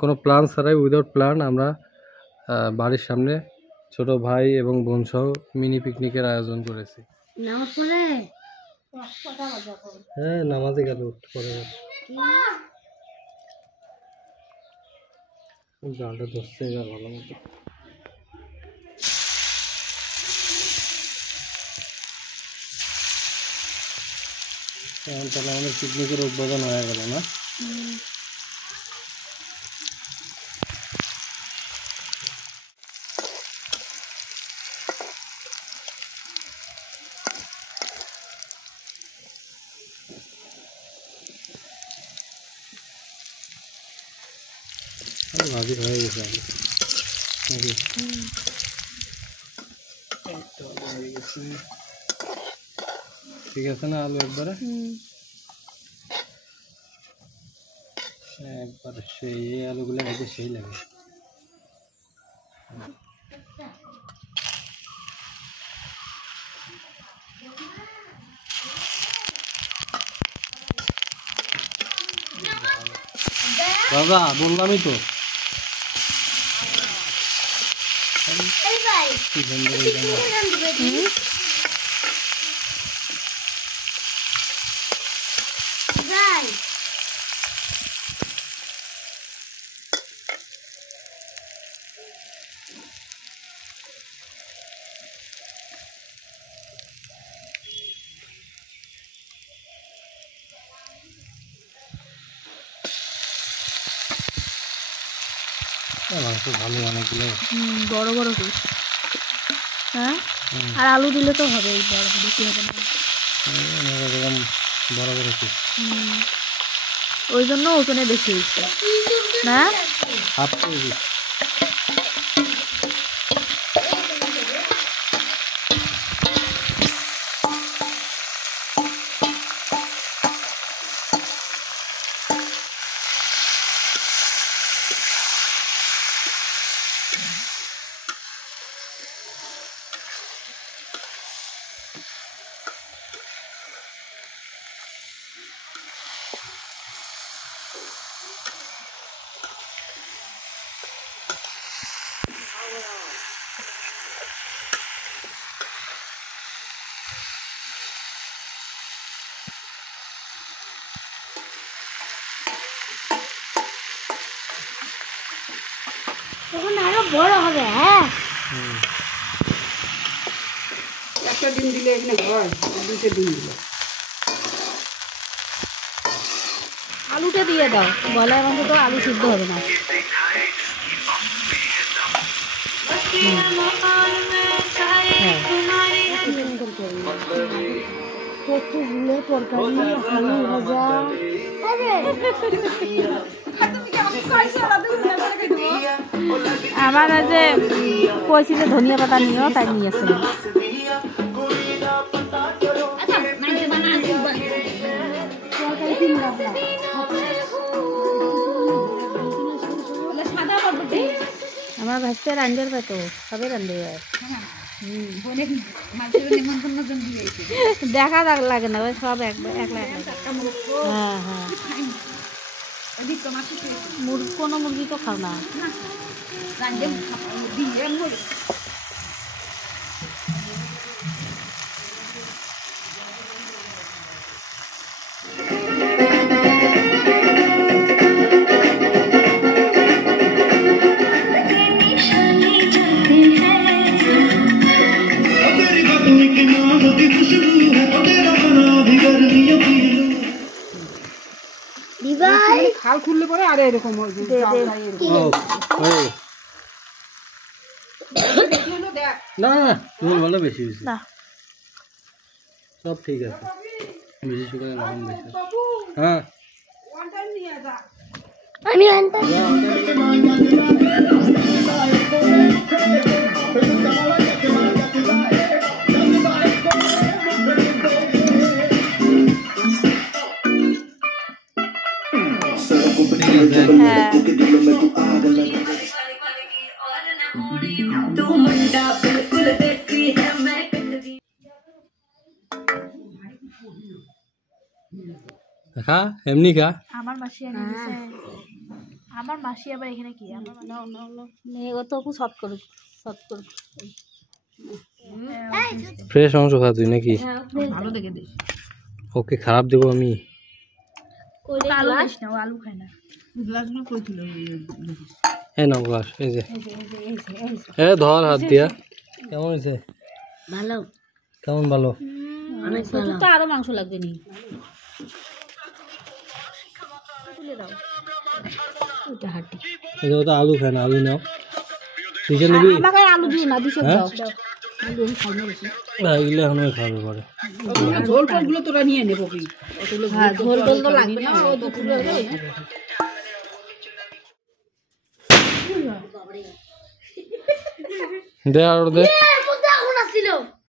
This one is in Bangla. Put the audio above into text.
কোনো প্ল্যান ছাড়াই উইদাউট প্ল্যান আমরা বাড়ির সামনে ছোট ভাই এবং বোন সহ মিনি পিকনিকের আয়োজন করেছি। হ্যাঁ, নামাজে গেল পরে জালটা ধরছে এবার ভালো মতো। তাহলে আমাদের পিকনিকের উদ্বোধন হয়ে গেল না? ভাজি হয়ে গেছে নাকি? ঠিক আছে না? আলু একবারে একবারে সেই আলুগুলো ভেজে সেই লাগে। দাদা বললামই তো মাংস ভালো অনেকগুলো বড় বড় পিস। হ্যাঁ, আর আলু দিলে তো হবে, বড় বেশি হবে না, বড় বড় পিস। ওই জন্য ওখানে বেশি হচ্ছে না। হাফ কেজি তখন আরো বড় হবে। হ্যাঁ, একটা ডিম দিলে এখানে হয়, দুটো ডিম দিলে। আলুটা দিয়ে দাও, বলার মধ্যে তো আলু সিদ্ধ হবে না। কতগুলো তরকারি, আলু ভাজা। আমার যে কইছি যে ধনিয়া পাতা নিও, তাই নিয়েছিল। আমার ভাজতে রান্নার পাতো সবে রান্ধে দেখা লাগে না, ওই সব একলা একলা। হ্যাঁ হ্যাঁ, কোনো মুরগি তো খাও না। খাল খুললে পরে আর এরকম না ভালো বেশি বেশি সব ঠিক আছে, বেশি শুকালে লবণ বেশি। হ্যাঁ আমি খা এমনি খা। আমার মাসি আমার মাসি আবার এখানে কি আমার নাও নাও নাও ও তো খুব সফট করুক ফ্রেশ মাংস খা তুই নাকি? ভালো দেখে দিস ওকে খারাপ দেবো আমি? আলু দিস না, ও আলু খায় না। গ্লাসগুলো কই ছিল এই নাও গ্লাস, এই যে ধর হাত দিয়া। কেমন হয়েছে? ভালো, কেমন ভালো? অনেক ভালো। তো আরো মাংস লাগবে নি, তুলে দাও ওটা হাঁটি। এই যে ও তো আলু খায় না, আলু নাও। দিকে নিবি? আমাকে আলু দিও না, দিছে হ্যাঁ? দাও আলু আমি খাই না বেশি। এগুলো এখন খাবে পরে। ঝোল টোলগুলো তোরা নিয়ে নেবো কি হ্যাঁ ঝোল টোল তো লাগবে না, ও দুপুরে দে আর দে।